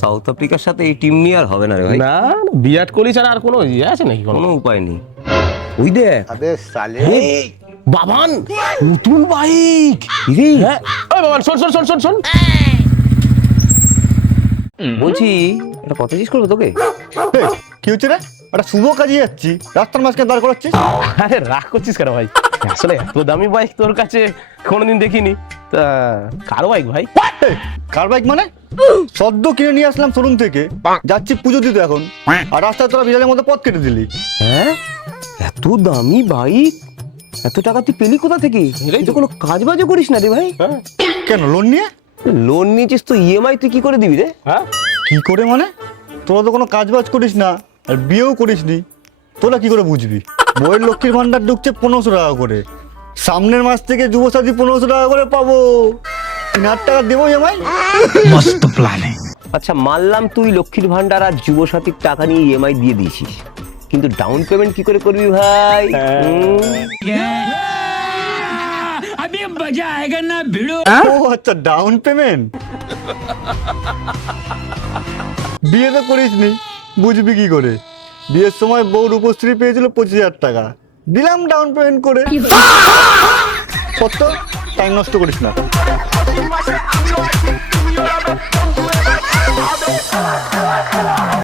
South আফ্রিকার সাথে এই টিম নিয়ে আর হবে না রে ভাই, না বিরাট কোহলি ছাড়া আর কোনো ইয়ে আছে নাকি কোনো? কোনো উপায় নেই। ওই দেখ अबे साले বাবান নতুন বাইক রে। হ্যাঁ ওই বাবান শোন শোন শোন শোন শোন বলছি একটা কথা জিজ্ঞেস করবো তোকে? কি হচ্ছে রে? একটা শুভ কাজে যাচ্ছি, রাস্তার মাঝখানে দাঁড় করাচ্ছিস। আরে রাগ করছিস কেন ভাই? আসলে এত দামি বাইক তোর কাছে কোনোদিন দেখিনি। তা কার বাইক ভাই? এই, কার বাইক মানে? সদ্য কিনে নিয়ে আসলাম শোরুম থেকে, যাচ্ছি পুজো দিতে এখন, আর রাস্তায় তোরা বিড়ালের মধ্যে পথ কেটে দিলি। হ্যাঁ, এত দামি বাইক এত টাকা তুই পেলি কোথা থেকে? তুই তো কোনো কাজ বাজও করিস না রে ভাই। হ্যাঁ কেন লোন নিয়ে? লোন নিয়েছিস তো ইএমআই তুই কি করে দিবি রে? হ্যাঁ কি করে মানে? তোরা তো কোনো কাজ বাজ করিস না, আর বিয়েও করিস নি, তোরা কি করে বুঝবি? বইয়ের লক্ষ্মীর ভান্ডার ঢুকছে 1500 টাকা করে, সামনের মাস থেকে যুবসাথী 1500 টাকা করে পাবো, 3000 টাকা দেবো আমায়। আচ্ছা মানলাম তুই লক্ষ্মীর ভান্ডার আর যুবসাথীর টাকা নিয়ে ইএমআই দিয়ে দিয়েছিস, কিন্তু ডাউন পেমেন্ট কি করে করবি ভাই? ও আচ্ছা, ডাউন পেমেন্ট। বিয়ে তো করিস নি, বুঝবি কি করে? বিয়ের সময় বউ রূপশ্রী পেয়েছিল 25,000 টাকা, দিলাম ডাউন পেমেন্ট করে। সত্য, টাইম নষ্ট করিস না।